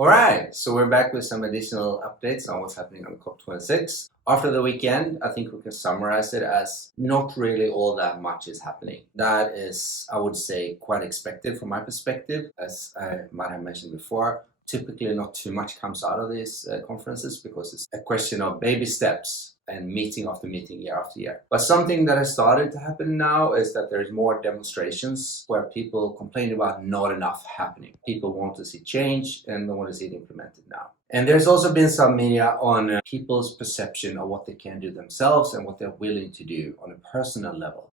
All right, so we're back with some additional updates on what's happening on COP26. After the weekend, I think we can summarize it as not really all that much is happening. That is, I would say, quite expected from my perspective. As I might have mentioned before, typically not too much comes out of these conferences because it's a question of baby steps and meeting after meeting, year after year. But something that has started to happen now is that there's more demonstrations where people complain about not enough happening. People want to see change and they want to see it implemented now. And there's also been some media on people's perception of what they can do themselves and what they're willing to do on a personal level.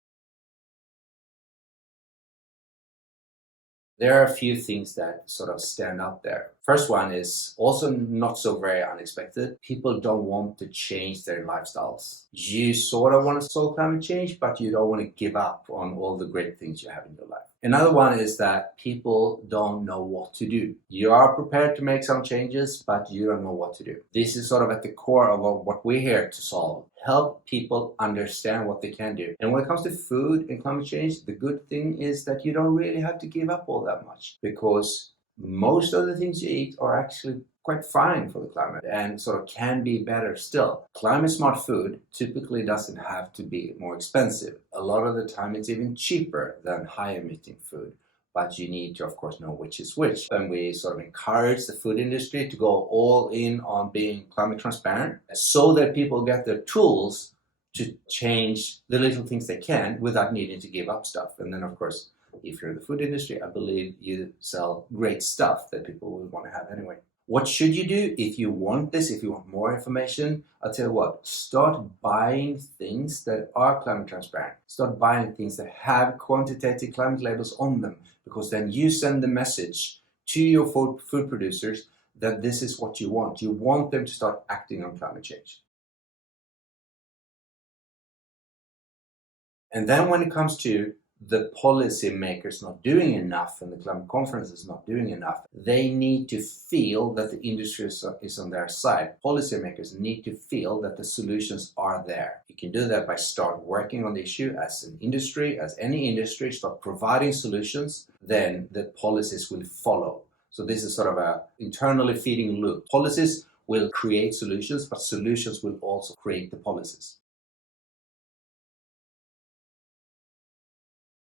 There are a few things that sort of stand out there. First one is also not so very unexpected. People don't want to change their lifestyles. You sort of want to solve climate change, but you don't want to give up on all the great things you have in your life. Another one is that people don't know what to do. You are prepared to make some changes, but you don't know what to do. This is sort of at the core of what we're here to solve. Help people understand what they can do. And when it comes to food and climate change, the good thing is that you don't really have to give up all that much, because most of the things you eat are actually quite fine for the climate and sort of can be better still. Climate smart food typically doesn't have to be more expensive. A lot of the time it's even cheaper than high emitting food. But you need to, of course, know which is which. And we sort of encourage the food industry to go all in on being climate transparent so that people get their tools to change the little things they can without needing to give up stuff. And then, of course, if you're in the food industry, I believe you sell great stuff that people will want to have anyway. What should you do if you want this, if you want more information? I'll tell you what, start buying things that are climate transparent. Start buying things that have quantitative climate labels on them, because then you send the message to your food producers that this is what you want. You want them to start acting on climate change. And then when it comes to the policymakers not doing enough and the climate conference is not doing enough, they need to feel that the industry is on their side. Policymakers need to feel that the solutions are there. You can do that by start working on the issue as an industry, as any industry, start providing solutions, then the policies will follow. So this is sort of an internally feeding loop. Policies will create solutions, but solutions will also create the policies.